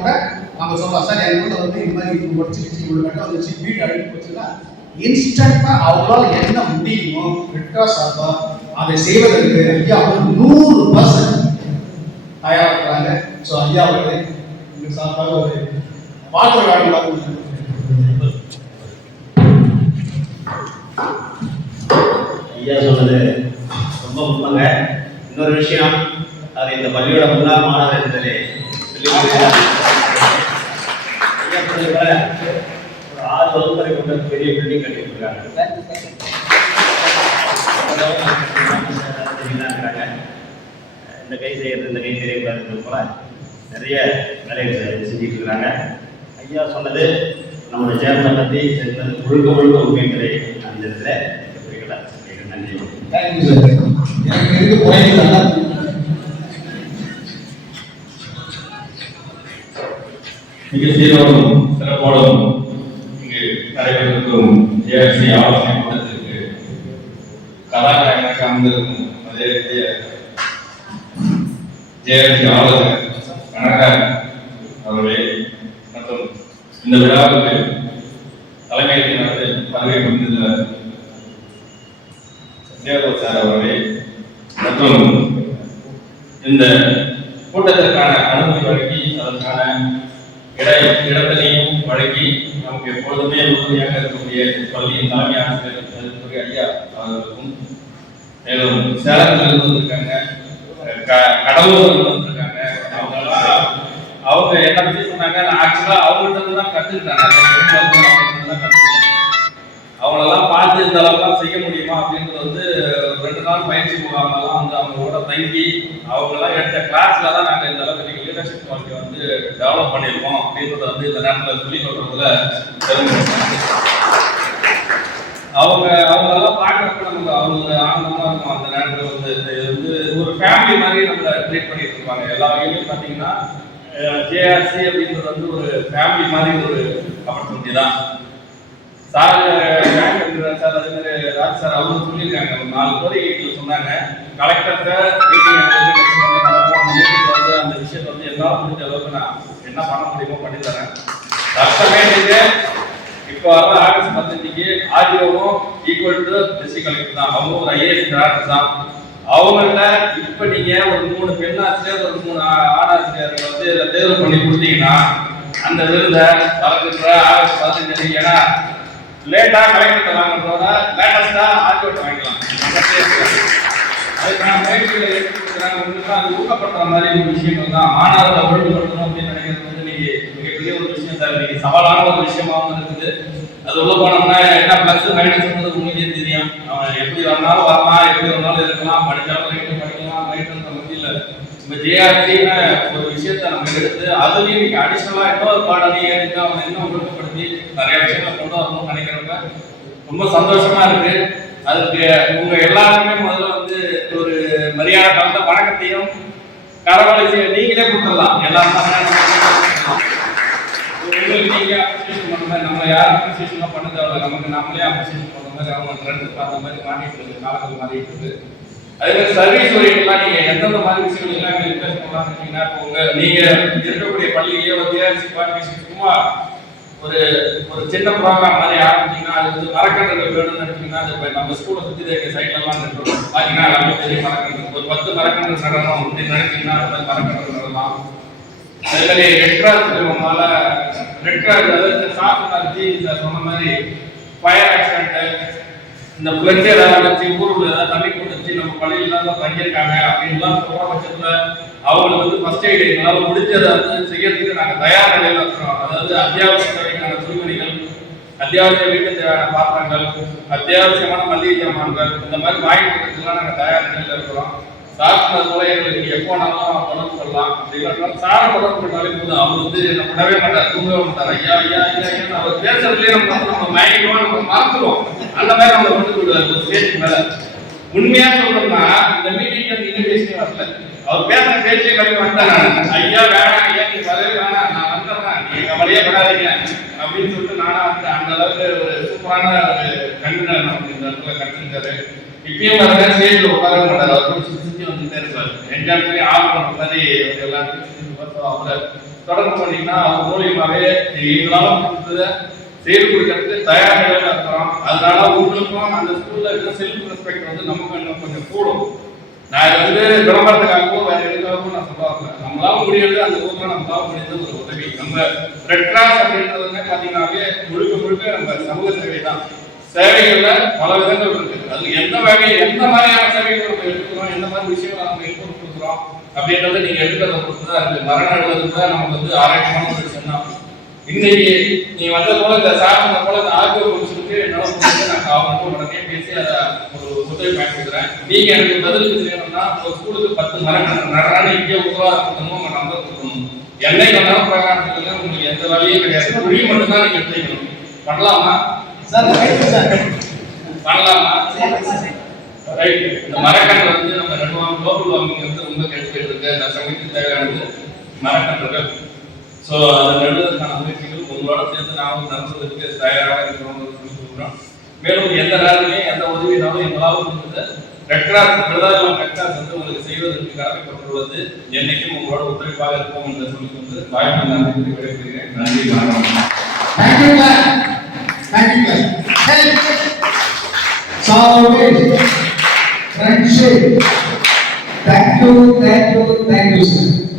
கூட அவங்க சொல்லுவாங்க, சார் என் கூட வந்து இந்த மாதிரி இது முடிச்சிருச்சு, இவ்வளோ கட்ட வந்துச்சு, வீடு அழுகி போச்சுன்னா இன்ஸ்டன்டா அவங்களால என்ன முடியுமோ ரெட்டா சார்பா அதை செய்வதற்கு ஐயா 100% தயாராக இருக்கிறாங்க. ஸோ ஐயா அவர்களை இந்த சார்பாக ஒரு வாழ்க்கை வாழ்க்கை ஐயா சொன்னது ரொம்ப உண்மைங்க. இன்னொரு விஷயம், அது இந்த பள்ளியோட முன்னாள் மாணவர் என்பதே ஒரு 6 வகுப்பறை கொண்ட பெரிய பில்டிங் கட்டியிருக்காங்க. இந்த கை செய்யறது இந்த கை தெரியக்கூடாதுன்றது போல நிறைய வேலைகள் செஞ்சுட்டு இருக்கிறாங்க. ஐயா சொன்னது நம்மளோட சேர்மனை பற்றி முழுக்க முழுக்க உண்மைகளை அந்த இடத்துல குறிக்கலாம். நன்றி. Thank you sir. எனக்கு இருக்கு போயிருந்தாங்க மிக சீரோடும் சிறப்போடும் இங்கு நடைபெற்றிருக்கும் ஜேஆர்சி ஆலோசனை கூட்டத்திற்கு கதாநாயகனாக அமர்ந்திருக்கும் அதே ஜேஆர்சி ஆலோசகர் கனகராஜ் அவர்களே மற்றும் இந்த விழாவுக்கு தலைமையேற்று வருகை புரிந்துள்ள சேகர் சார் அவர்களே மற்றும் இந்த கூட்டத்திற்கான அனுமதி வழங்கி அதற்கான இடத்தினையும் வழங்கி நமக்கு எப்பொழுதுமே உறுதியாக இருக்கக்கூடிய பள்ளியின் தலைமை ஆசிரியர் ஐயா அவர்களுக்கும், மேலும் சேலத்தில் வந்திருக்காங்க, கடலூர் வந்திருக்காங்க, அவங்க என்ன பற்றி சொன்னாங்க. நான் ஆக்சுவலா அவங்கள்ட்ட தான் கத்துக்கிட்டேன். அவங்களெல்லாம் பார்த்து இந்த அளவுலாம் செய்ய முடியுமா அப்படின்றது வந்து 2 நாள் பயிற்சி முகாமெல்லாம் வந்து அவங்களோட தங்கி அவங்கெல்லாம் எடுத்த கிளாஸ்ல தான் நாங்கள் இந்த அளவுக்கு நீங்கள் லீடர்ஷிப் குவாலிட்டி வந்து டெவலப் பண்ணியிருக்கோம் அப்படின்றத வந்து இந்த நேரத்தில் சொல்லி கொடுக்குறதுல அவங்களெல்லாம் பார்க்குறப்ப நமக்கு அவங்க ஆனந்தமாக இருக்கும். அந்த நேரத்தில் வந்து இது வந்து ஒரு ஃபேமிலி மாதிரி நம்மளை ட்ரீட் பண்ணிட்டு இருப்பாங்க. எல்லா வகையிலும் பார்த்தீங்கன்னா ஜேஆர்சி அப்படின்றது வந்து ஒரு ஃபேமிலி மாதிரி ஒரு ஆப்பர்ச்சுனிட்டி தான். சார் சார் அதே மாதிரி ராஜ் சார் அவங்க சொல்லியிருக்காங்க. ஒரு 4 கோரிக்கைகள் சொன்னாங்க. கலெக்டர்கிட்ட வந்து அந்த விஷயத்தை வந்து எல்லாம் முடிஞ்ச அளவுக்கு நான் என்ன பண்ண முடியுமோ பண்ணி தரேன். தற்சமே நீங்க இப்போ வர ஆகஸ்ட் 15க்கு ஆர்டிஓவும் ஈக்குவல் டு டிஸ்ட்ரிக்ட் கலெக்டர் தான். அவங்க ஒரு ஐஏஎஸ் டாக்டர் தான். அவங்கள்ட்ட இப்ப நீங்க ஒரு 3 பெண் ஆசிரியர் ஒரு 3 ஆண் ஆசிரியர்கள் வந்து இதில் தேர்வு பண்ணி கொடுத்தீங்கன்னா அந்த விருதை வளர்க்குற ஆகஸ்ட் 15 ஏன்னா லேட்டா கலெக்டர் வாங்குறதோட லேட்டஸ்டா ஆர்டிஓட்ட வாங்கிக்கலாம். அதுக்கான முயற்சிகளை எடுத்துக்கிறாங்க. உங்களுக்கு அது ஊக்கப்படுத்துற மாதிரி ஒரு விஷயங்கள் தான். மாணவர்களை ஒழுங்குபடுத்தணும் அப்படின்னு நினைக்கிறது வந்து இன்னைக்கு மிகப்பெரிய ஒரு விஷயம் தான். இன்னைக்கு சவாலான ஒரு விஷயமாகவும் இருக்குது. அது உள்ள போனோம்னா என்ன பிளஸ் மைனஸ் உங்களுக்கே தெரியும். அவன் எப்படி வரனாலும் வரலாம், எப்படி வந்தாலும் இருக்கலாம், படிச்சாலும் ரைட்டு படிக்கலாம், ரைட்டுன்ற மத்தியில் இப்போ ஜேஆர்சின்னு ஒரு விஷயத்த நம்ம எடுத்து அதுலேயும் நீங்கள் அடிஷனலாக இன்னொரு பாடலையும் எடுத்து அவனை இன்னும் ஒழுங்குபடுத்தி நிறைய விஷயங்களை கொண்டு வரணும்னு நினைக்கிறப்ப ரொம்ப சந்தோஷமா இருக்கு. அதுக்கு உங்க எல்லாருமே முதல்ல வந்து ஒரு மரியாதை கலந்த வணக்கத்தையும் கரவழைச்சியை நீங்களே கொடுத்துடலாம். எல்லாரும் உங்களுக்கு நீங்க அப்ரிசியேஷன் பண்ண மாதிரி நம்ம யாரும் அப்ரிசியேஷன் பண்ண தேவையில்ல. நமக்கு நம்மளே அப்ரிசியேஷன் பண்ண மாதிரி அவங்க ட்ரெண்ட் பார்த்த மாதிரி மாறிட்டு இருக்கு, காலங்கள் மாறிட்டு இருக்கு. அதே மாதிரி சர்வீஸ் ஓரியன்ட்லாம் நீங்க எந்தெந்த மாதிரி விஷயங்கள் எல்லாம் ரிக்வெஸ்ட் பண்ணலாம் இருக்கீங்கன்னா இப்போ உங்க நீங்க இருக்கக்கூடிய பள்ளியிலேயே வந்து சும்மா ஒரு சின்ன ப்ரோக்ராம் மாதிரி ஆரம்பிச்சீங்கன்னா அது வந்து மரக்கன்றுகள் வேணும்னு நினைச்சீங்கன்னா அது நம்ம ஸ்கூலை சுற்றி இருக்க சைட்லலாம் நட்டுருக்கோம். பார்த்தீங்கன்னா எல்லாமே பெரிய மரக்கன்று ஒரு 10 மரக்கன்று நடனம் அப்படின்னு நினைச்சீங்கன்னா அது மரக்கன்று நடலாம். அதே மாதிரி ரெட்ராஜ் நம்மளால ரெட்ராஜ் அதாவது சாப்பிட்டு சார் சொன்ன மாதிரி ஃபயர் ஆக்சிடென்ட்டு இந்த பிளட் ஏதாவது வச்சு ஊருக்குள்ள ஏதாவது தண்ணி கொடுத்து நம்ம பள்ளியில் தான் தங்கியிருக்காங்க அப்படின்லாம் சொல்கிற பட்சத்தில் அவங்களுக்கு வந்து ஃபர்ஸ்ட் எய்டு எங்களால் முடிஞ்சதை வந்து செய்யறதுக்கு நாங்கள் தயார் நிலையில் இருக்கிறோம். அதாவது அத்தியாவசிய தேவைக்கான துணிமணிகள், அத்தியாவசிய வீட்டு தேவையான பாத்திரங்கள், அத்தியாவசியமான மளிகை சாமான்கள் இந்த மாதிரி வாங்கி கொடுக்கறதுலாம் நாங்கள் தயார் நிலையில் இருக்கிறோம். சார் போல எங்களுக்கு எப்போனாலும் தொடர்பு கொள்ளலாம் அப்படின்னா சாரை தொடர்பு பண்ணாலே போதும். அவர் வந்து நம்ம விடவே மாட்டார், தூங்கவே மாட்டார். ஐயா ஐயா ஐயா அவர் பேசுறதுலேயே நம்ம மயக்கமாக நம்ம மறந்துடுவோம். அந்த மாதிரி நம்ம கொண்டு போடுவார் ஒரு ஸ்டேஜ் மேல. உண்மையா சொல்லணும்னா இந்த மீட்டிங் அந்த இன்விடேஷன் வரல, அவர் பேசுற பேச்சே கல்வி வந்தேன். ஐயா வேணாம், ஐயா நீ வரவே வேணாம், நான் வந்துடுறேன், நீங்க கவலையே படாதீங்க அப்படின்னு சொல்லிட்டு நானா வந்து அந்த அளவுக்கு ஒரு சூப்பரான ஒரு கன்வீனர் நமக்கு இந்த இடத்துல கற்றுக்கிட்டாரு. இப்பயும் பாருங்க ஸ்டேஜில் உட்கார மாட்டார், அவர் சுற்றி வந்துட்டே இருப்பார். என்ஜாய் பண்ணி ஆர்வம் மாதிரி எல்லாத்தையும் அவரை தொடர்பு பண்ணிங்கன்னா அது மூலியமாவே எங்களால முடிஞ்சதை செய்து கொடுக்கறதுக்கு தயாராக இருக்கிறோம். அதனால உங்களுக்கும் அந்த ஸ்கூல்ல இருக்க செல்ஃப் ரெஸ்பெக்ட் வந்து நமக்கு இன்னும் கொஞ்சம் கூடும். நான் இது வந்து விளம்பரத்துக்காகவோ வேற எதுக்காகவோ நான் சொல்லுவாங்க. நம்மளால முடியாது அந்த ஊர்ல நம்மளால முடிஞ்சது ஒரு உதவி. நம்ம ரெட் கிராஸ் அப்படின்றதுமே பாத்தீங்கன்னாவே முழுக்க முழுக்க நம்ம சமூக சேவை தான். சேவைகள்ல பல விதங்கள் இருக்கு. அது எந்த வகை எந்த மாதிரியான சேவைகள் நம்ம எடுத்துக்கிறோம், எந்த மாதிரி விஷயங்களை நம்ம இன்புட் கொடுக்குறோம் அப்படின்றத நீங்க எடுக்கிறத பொறுத்து தான் இருக்கு. மரண எழுதுறது கூட நமக்கு வந்து ஆரோக்கியமான ஒரு விஷயம் தான். இன்னைக்கு நீ வந்த போல இந்த சாப்பிட போல இந்த ஆர்டிஓ முடிச்சுட்டு என்னால முடிஞ்சு நான் அவங்களுக்கு உடனே பேசி அதை ஒரு உதவி பயன்படுத்துறேன். நீங்க எனக்கு பதில் செய்யணும்னா ஒரு ஸ்கூலுக்கு 10 மரம் நடனாலும் இங்கே உத்தரவாதம் கொடுக்கணும், உங்க நம்பர் கொடுக்கணும். என்னை கொண்டாலும் பிரகாரத்துக்கு உங்களுக்கு எந்த வேலையும் கிடையாது. குழி மட்டும் தான் நீங்க எடுத்துக்கணும். பண்ணலாமா சார்? பண்ணலாமா? ரைட். இந்த மரக்கன்று வந்து நம்ம ரெண்டு குளோபல் வார்மிங் வந்து ரொம்ப கெட்டு போயிட்டு இருக்கு. அந்த சமயத்துக்கு தேவையானது மரக்கன்றுகள். ஸோ அதை நடுவதற்கான முயற்சிகள் உங்களோட சேர்ந்து நாமும் நடத்துவதற்கு தயாராக இருக்கிறோம். மேலும் எந்த நேரமே எந்த உதவினாலும் எங்களால் இருந்தது ரெட் கிராஸ் ரெட் கிராஸ் வந்து உங்களுக்கு செய்வதற்கு கடமைப்பட்டுள்ளது. என்னைக்கும் உங்களோட ஒத்துழைப்பாக இருப்போம் என்று சொல்லி வந்து வாய்ப்பு நன்றி விடைபெறுகிறேன். நன்றி, வணக்கம். Friendship. Thank you, sir.